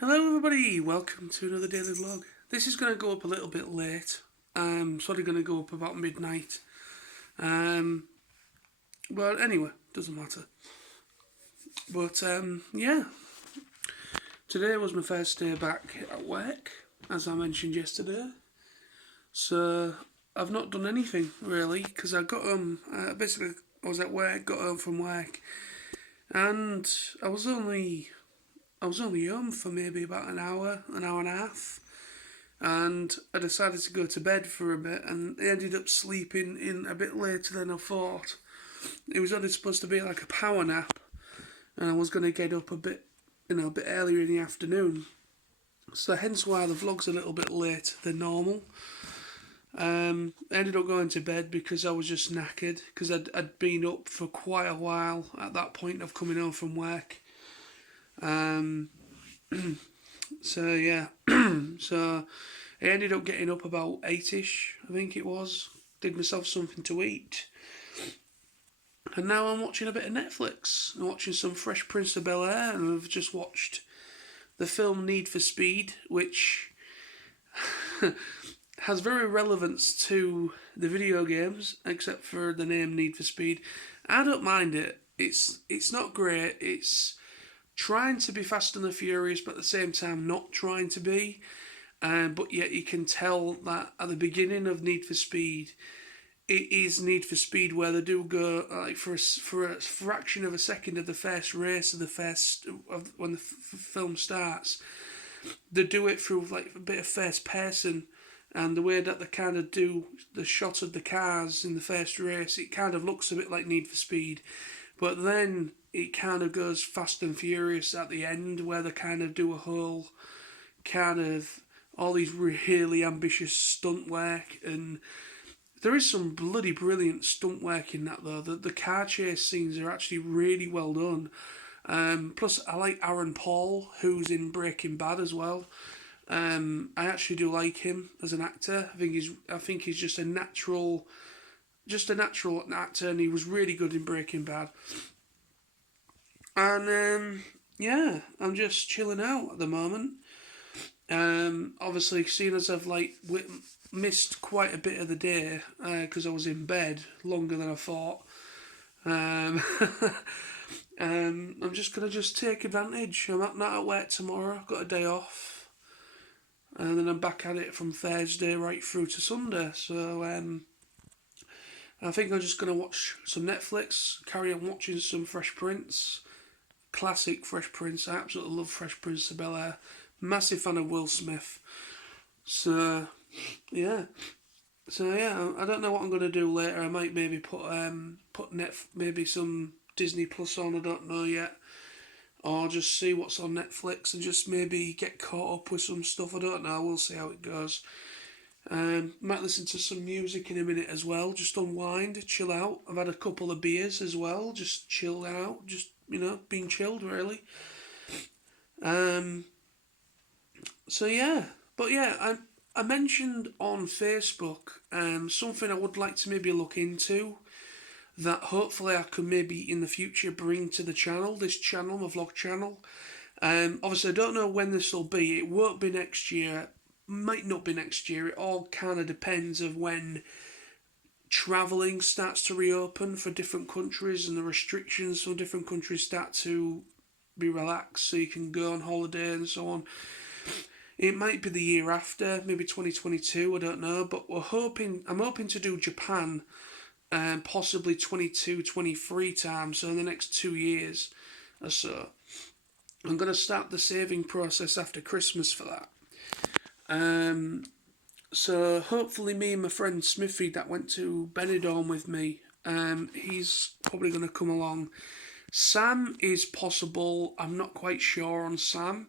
Hello everybody, welcome to another daily vlog. This is going to go up a little bit late. Sort of going to go up about midnight. Um, but anyway, doesn't matter. But yeah, today was my first day back at work, as I mentioned yesterday. So I've not done anything really, because I got home, basically I was at work, got home from work, and I was only home for maybe about an hour and a half. And I decided to go to bed for a bit, and I ended up sleeping in a bit later than I thought. It was only supposed to be like a power nap, and I was going to get up a bit earlier in the afternoon. So hence why the vlog's a little bit later than normal. I ended up going to bed because I was just knackered, because I'd been up for quite a while at that point of coming home from work. Um, so yeah, so I ended up getting up about 8ish, I think it was. Did myself something to eat. And now I'm watching a bit of Netflix. I'm watching some Fresh Prince of Bel Air, and I've just watched the film Need for Speed, which has very relevance to the video games, except for the name Need for Speed. I don't mind it. It's not great. It's trying to be Fast and the Furious, but at the same time not trying to be. But yet you can tell that at the beginning of Need for Speed, it is Need for Speed, where they do go like for a fraction of a second of the first race of the first of when the film starts. They do it through like a bit of first person, and the way that they kind of do the shot of the cars in the first race, it kind of looks a bit like Need for Speed, but then it kind of goes Fast and Furious at the end, where they kind of do a whole kind of all these really ambitious stunt work, and there is some bloody brilliant stunt work in that though. The car chase scenes are actually really well done. Plus, I like Aaron Paul, who's in Breaking Bad as well. I actually do like him as an actor. I think he's just a natural actor, and he was really good in Breaking Bad. And yeah, I'm just chilling out at the moment. Obviously, seeing as I've missed quite a bit of the day because I was in bed longer than I thought. Um, I'm just gonna take advantage. I'm not at work tomorrow. I've got a day off, and then I'm back at it from Thursday right through to Sunday. So I think I'm just gonna watch some Netflix, carry on watching some Fresh Prince, classic Fresh Prince. I absolutely love Fresh Prince of Bel Air. Massive fan of Will Smith. So yeah, I don't know what I'm gonna do later. I might maybe maybe some Disney Plus on. I don't know yet, or just see what's on Netflix and just maybe get caught up with some stuff. I don't know. We'll see how it goes. Might listen to some music in a minute as well. Just unwind, chill out. I've had a couple of beers as well. Just chill out. Just being chilled really. Um, so yeah, but yeah, I mentioned on Facebook something I would like to maybe look into, that hopefully I could maybe in the future bring to the channel, this channel, my vlog channel. Obviously, I don't know when this will be. It won't be next year. Might not be next year. It all kind of depends of when travelling starts to reopen for different countries, and the restrictions for different countries start to be relaxed, so you can go on holiday and so on. It might be the year after, maybe 2022. I don't know, but I'm hoping to do Japan, possibly 22, 23 times. So in the next 2 years or so, I'm going to start the saving process after Christmas for that. Um, so hopefully, me and my friend Smithy that went to Benidorm with me, he's probably going to come along. Sam is possible. I'm not quite sure on Sam.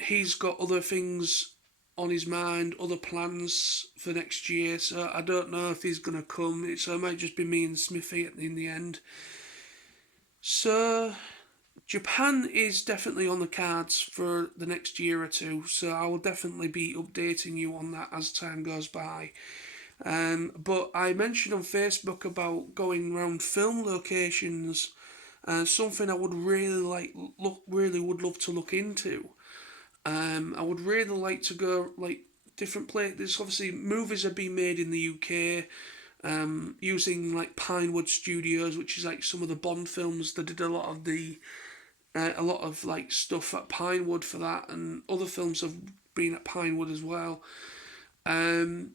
He's got other things on his mind, other plans for next year, so I don't know if he's going to come. So it might just be me and Smithy in the end. So Japan is definitely on the cards for the next year or two, so I will definitely be updating you on that as time goes by. But I mentioned on Facebook about going around film locations something I would really really would love to look into. I would really like to go like different places. There's obviously movies are being made in the UK, using like Pinewood Studios, which is like some of the Bond films. They did a lot of like stuff at Pinewood for that, and other films have been at Pinewood as well. Um,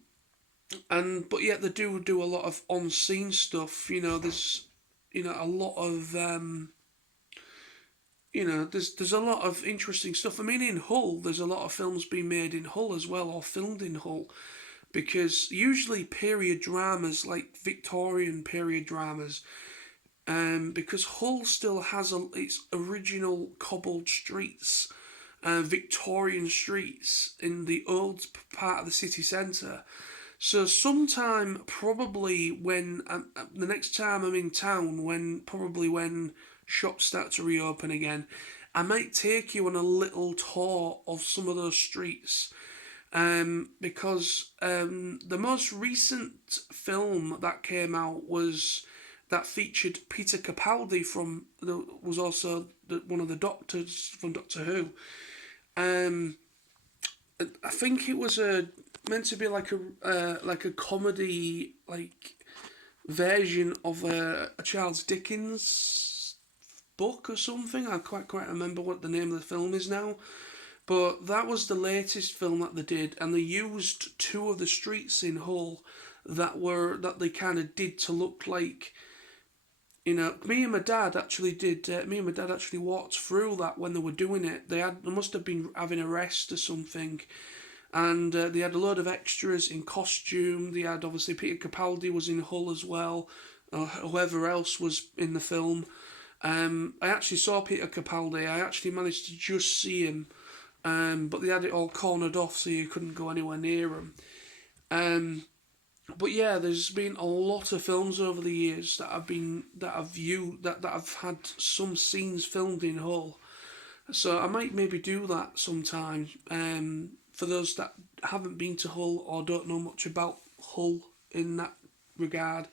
and but yet they do a lot of on scene stuff. There's a lot of there's a lot of interesting stuff. I mean, in Hull, there's a lot of films being made in Hull as well, or filmed in Hull, because usually period dramas, like Victorian period dramas, because Hull still has its original cobbled streets, Victorian streets in the old part of the city centre. So sometime, probably when the next time I'm in town, when shops start to reopen again, I might take you on a little tour of some of those streets. Because the most recent film that came out that featured Peter Capaldi was also one of the doctors from Doctor Who. Um, I think it was meant to be like a comedy version of a Charles Dickens book or something. I quite remember what the name of the film is now. But that was the latest film that they did, and they used two of the streets in Hull that they kind of did to look like. Me and my dad actually did. Me and my dad actually walked through that when they were doing it. They must have been having a rest or something, and they had a load of extras in costume. They had obviously Peter Capaldi was in Hull as well, whoever else was in the film. I actually saw Peter Capaldi. I actually managed to just see him, but they had it all cornered off so you couldn't go anywhere near him. But yeah, there's been a lot of films over the years that I've viewed that have had some scenes filmed in Hull. So I might maybe do that sometime. For those that haven't been to Hull or don't know much about Hull in that regard.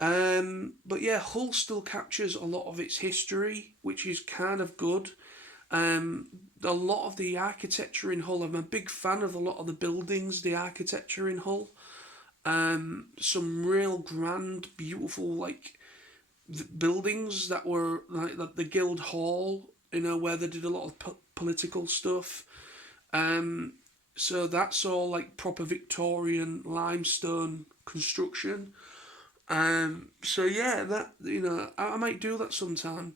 But yeah, Hull still captures a lot of its history, which is kind of good. A lot of the architecture in Hull, I'm a big fan of a lot of the buildings, the architecture in Hull. Some real grand, beautiful buildings that were like the Guild Hall, where they did a lot of political stuff. So that's all like proper Victorian limestone construction. So yeah, that I might do that sometime.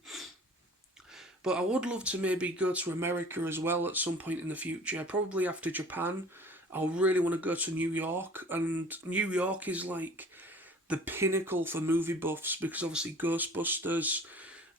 But I would love to maybe go to America as well at some point in the future. Probably after Japan. I really want to go to New York, and New York is like the pinnacle for movie buffs because obviously Ghostbusters.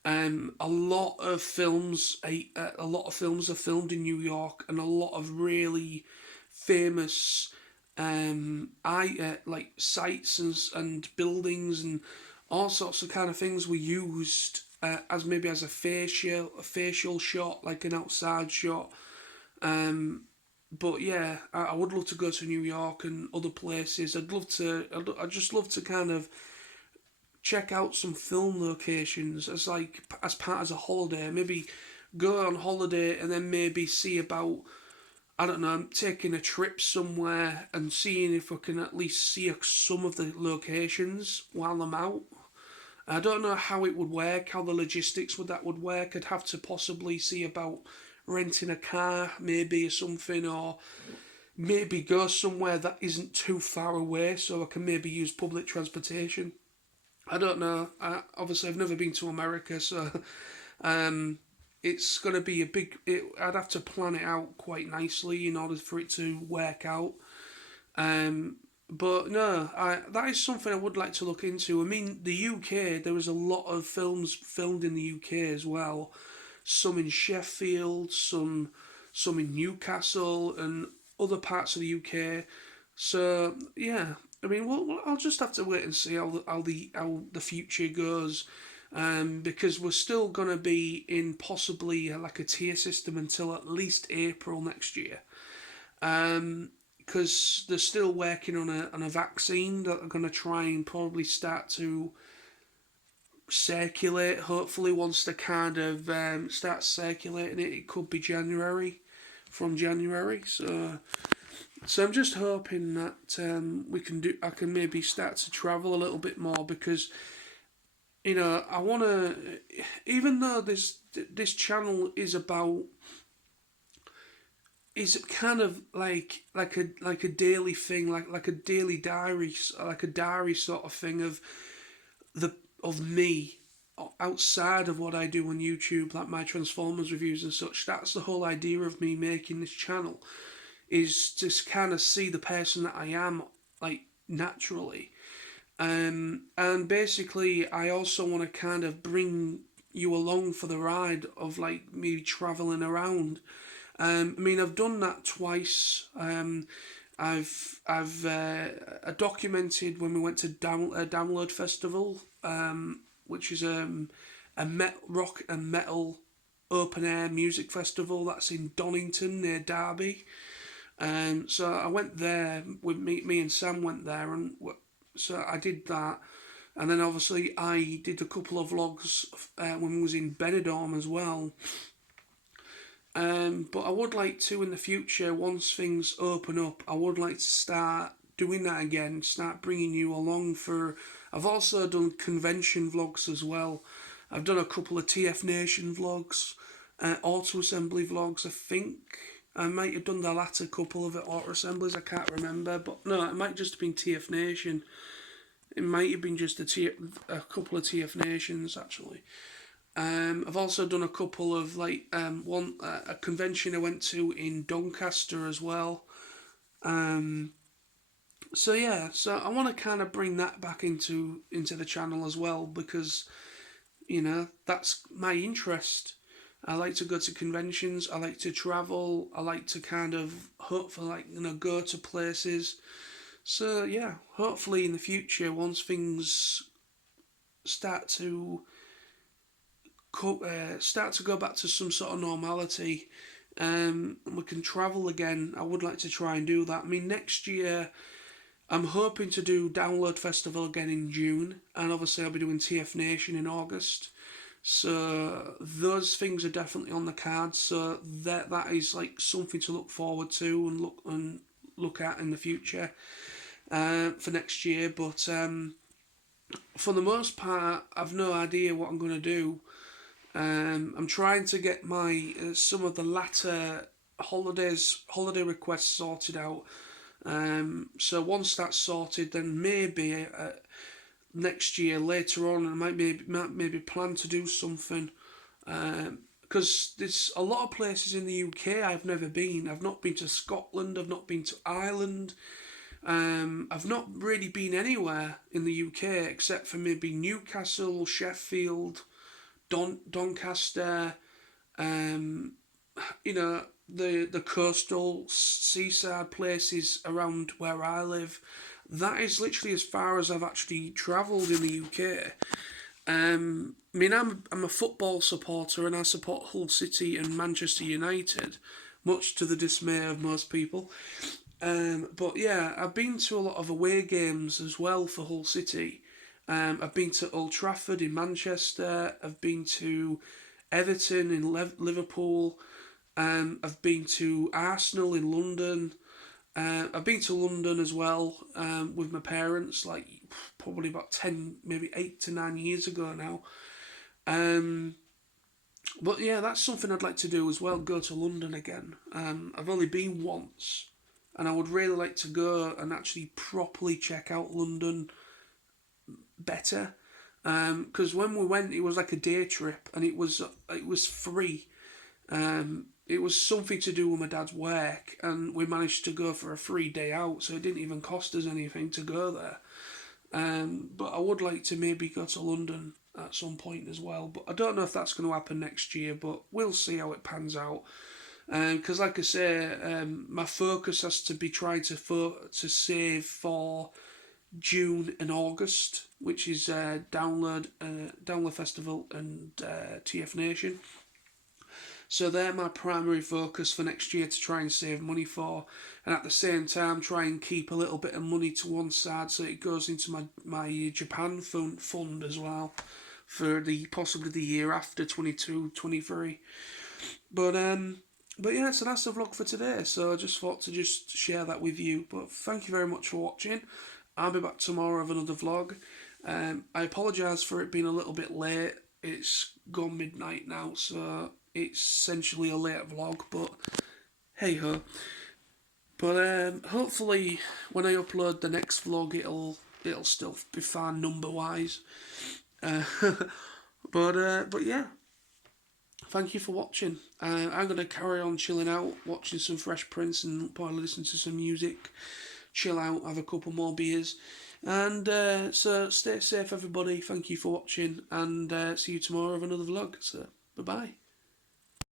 A lot of films are filmed in New York, and a lot of really famous like sites and buildings and all sorts of kind of things were used as maybe as a facial shot, like an outside shot. But yeah, I would love to go to New York and other places. I'd just love to kind of check out some film locations as part as a holiday. Maybe go on holiday and then maybe see about, I don't know, taking a trip somewhere and seeing if I can at least see some of the locations while I'm out. I don't know how it would work, how the logistics would work. I'd have to possibly see about renting a car, maybe or something, or maybe go somewhere that isn't too far away, so I can maybe use public transportation. I don't know. Obviously, I've never been to America, so um, it's gonna be a big. I'd have to plan it out quite nicely in order for it to work out. Um, but no, that is something I would like to look into. I mean, the UK, there was a lot of films filmed in the UK as well. Some in Sheffield, some in Newcastle, and other parts of the UK. So yeah, I mean, I'll just have to wait and see how the future goes. Because we're still gonna be in possibly like a tier system until at least April next year. Because they're still working on a vaccine that are going to try and probably start to circulate. Hopefully, once they kind of start circulating it, it could be January, from January. So I'm just hoping that we can do. I can maybe start to travel a little bit more because I want to. Even though this channel is kind of like a daily thing, like a daily diary, like a diary sort of thing the of me outside of what I do on YouTube, like my Transformers reviews and such. That's the whole idea of me making this channel, is to kind of see the person that I am, like, naturally. And basically, I also want to kind of bring you along for the ride of like me traveling around. I mean, I've done that twice. I've documented when we went to Download Festival, which is rock and metal open air music festival that's in Donington near Derby. So I went there with me and Sam went there, and so I did that. And then obviously I did a couple of vlogs when I was in Benidorm as well. But I would like to, in the future, once things open up, I would like to start doing that again, start bringing you along for... I've also done convention vlogs as well. I've done a couple of TF Nation vlogs, auto assembly vlogs, I think. I might have done the latter couple of auto assemblies, I can't remember. But no, it might just have been TF Nation. It might have been just a couple of TF Nations, actually. I've also done a couple of a convention I went to in Doncaster as well. So yeah, so I want to kind of bring that back into the channel as well, because that's my interest. I like to go to conventions. I like to travel. I like to kind of hopefully go to places. So yeah, hopefully in the future, once things start to go back to some sort of normality, and we can travel again, I would like to try and do that. I mean, next year I'm hoping to do Download Festival again in June, and obviously I'll be doing TF Nation in August. So those things are definitely on the cards. So that is like something to look forward to and look at in the future for next year. But for the most part, I've no idea what I'm going to do. I'm trying to get my some of the latter holiday requests sorted out. So once that's sorted, then maybe next year later on, I might maybe plan to do something. Because there's a lot of places in the UK I've never been. I've not been to Scotland. I've not been to Ireland. I've not really been anywhere in the UK except for maybe Newcastle, Sheffield, Doncaster, the coastal seaside places around where I live. That is literally as far as I've actually travelled in the UK. I mean, I'm a football supporter and I support Hull City and Manchester United, much to the dismay of most people. But yeah, I've been to a lot of away games as well for Hull City. I've been to Old Trafford in Manchester. I've been to Everton in Liverpool. I've been to Arsenal in London. I've been to London as well with my parents, like probably about 10, maybe 8 to 9 years ago now. But yeah, that's something I'd like to do as well, go to London again. I've only been once, and I would really like to go and actually properly check out London better. Because when we went, it was like a day trip, and it was free. It was something to do with my dad's work, and we managed to go for a free day out, so it didn't even cost us anything to go there. But I would like to maybe go to London at some point as well, but I don't know if that's going to happen next year, but we'll see how it pans out. Because like I say, my focus has to be trying to save for June and August, which is Download Festival and TF Nation. So they're my primary focus for next year to try and save money for, and at the same time try and keep a little bit of money to one side so it goes into my Japan fund as well for the possibly the year after 22, 23. But yeah, so that's the vlog for today. So I just thought to just share that with you. But thank you very much for watching. I'll be back tomorrow with another vlog. I apologise for it being a little bit late. It's gone midnight now, so it's essentially a late vlog. But hey ho. But hopefully, when I upload the next vlog, it'll still be fine number wise. Uh, but yeah, thank you for watching. I'm gonna carry on chilling out, watching some Fresh Prince, and probably listen to some music. Chill out, have a couple more beers, and so stay safe, everybody. Thank you for watching, and see you tomorrow with another vlog. So bye bye.